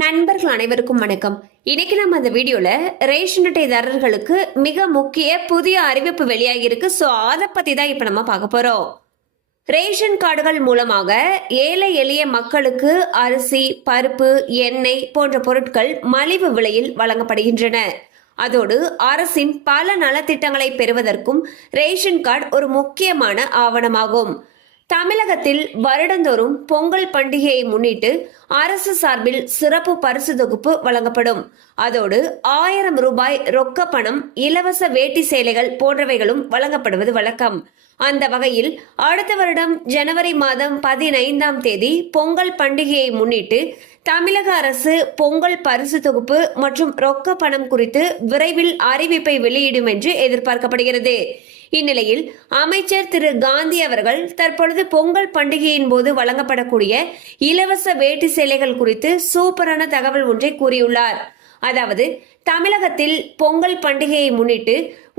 நண்பர்கள் அனைவருக்கும் வணக்கம். இன்னைக்கு நம்ம அந்த வீடியோல ரேஷன் அட்டைதாரர்களுக்கு மிக முக்கிய புதிய அறிவிப்பு வெளியாகி இருக்கு. சோ அதை பத்தி தான் இப்ப நம்ம பார்க்க போறோம். ரேஷன் கார்டுகள் மூலமாக ஏழை எளிய மக்களுக்கு அரிசி, பருப்பு, எண்ணெய் போன்ற பொருட்கள் மலிவு விலையில் வழங்கப்படுகின்றன. அதோடு அரசின் பல நலத்திட்டங்களை பெறுவதற்கும் ரேஷன் கார்டு ஒரு முக்கியமான ஆவணமாகும். தமிழகத்தில் வருடந்தோறும் பொங்கல் பண்டிகையை முன்னிட்டு அரசு சார்பில் சிறப்பு பரிசு தொகுப்பு வழங்கப்படும். அதோடு 1000 ரூபாய் ரொக்க பணம், இலவச வேட்டி சேலைகள் போன்றவைகளும் வழங்கப்படுவது வழக்கம். அந்த வகையில் அடுத்த வருடம் ஜனவரி மாதம் 15ஆம் தேதி பொங்கல் பண்டிகையை முன்னிட்டு தமிழக அரசு பொங்கல் பரிசு தொகுப்பு மற்றும் ரொக்க பணம் குறித்து விரைவில் அறிவிப்பை வெளியிடும் என்று எதிர்பார்க்கப்படுகிறது. இந்நிலையில் அமைச்சர் திரு காந்தி அவர்கள் தற்பொழுது பொங்கல் பண்டிகையின் போது வழங்கப்படக்கூடிய இலவச வேட்டி சேலைகள் குறித்து சூப்பரான தகவல் ஒன்றை கூறியுள்ளார். அதாவது தமிழகத்தில் பொங்கல் பண்டிகையை முன்னிட்டு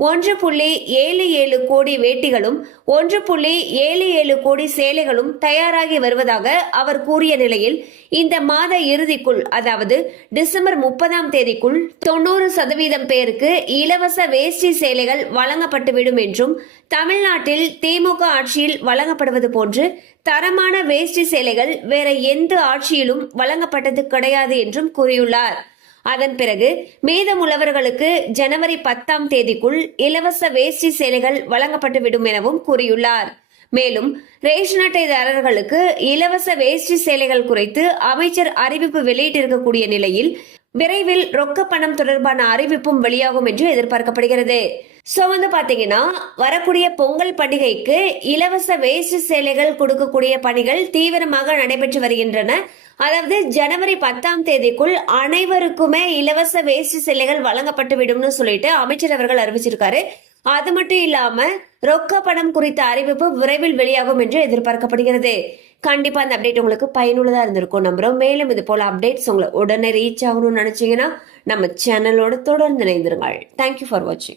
1.77 கோடி வேட்டிகளும் 1.77 கோடி சேலைகளும் தயாராகி வருவதாக அவர் கூறிய நிலையில் இந்த மாத இறுதிக்குள், அதாவது டிசம்பர் 30ஆம் தேதிக்குள் 90% பேருக்கு இலவச வேஷ்டி சேலைகள் வழங்கப்பட்டுவிடும் என்றும், தமிழ்நாட்டில் திமுக ஆட்சியில் வழங்கப்படுவது போன்று தரமான வேஷ்டி சேலைகள் வேற எந்த ஆட்சியிலும் வழங்கப்பட்டது கிடையாது என்றும் கூறியுள்ளார். அதன் பிறகு மீதமுள்ளவர்களுக்கு ஜனவரி 10ஆம் தேதிக்குள் இலவச வேஷ்டி சேலைகள் வழங்கப்பட்டுவிடும் எனவும் கூறியுள்ளார். மேலும் ரேஷன் அட்டைதாரர்களுக்கு இலவச வேஷ்டி சேலைகள் குறித்து அமைச்சர் அறிவிப்பு வெளியிட்டிருக்கக்கூடிய நிலையில் விரைவில் ரொக்க பணம் தொடர்பான அறிவிப்பும் வெளியாகும் என்று எதிர்பார்க்கப்படுகிறது. சோ பாத்தீங்கன்னா வரக்கூடிய பொங்கல் பண்டிகைக்கு இலவச வேஷ்டி சேலைகள் கொடுக்கக்கூடிய பணிகள் தீவிரமாக நடைபெற்று வருகின்றன. அதாவது ஜனவரி 10ஆம் தேதிக்குள் அனைவருக்குமே இலவச வேஷ்டி சேலைகள் வழங்கப்பட்டு விடும்னு சொல்லிட்டு அமைச்சர் அவர்கள் அறிவிச்சிருக்காரு. அது மட்டும் இல்லாம ரொக்க பணம் குறித்த அறிவிப்பு விரைவில் வெளியாகும் என்று எதிர்பார்க்கப்படுகிறது. கண்டிப்பா அந்த அப்டேட் உங்களுக்கு பயனுள்ளதா இருந்திருக்கும் நம்புறோம். மேலும் இது போல அப்டேட்ஸ் உங்களை உடனே ரீச் ஆகணும்னு நினைச்சீங்கன்னா நம்ம சேனலோட தொடர்ந்து இணைந்திருங்கள். தேங்க்யூ ஃபார் வாட்சிங்.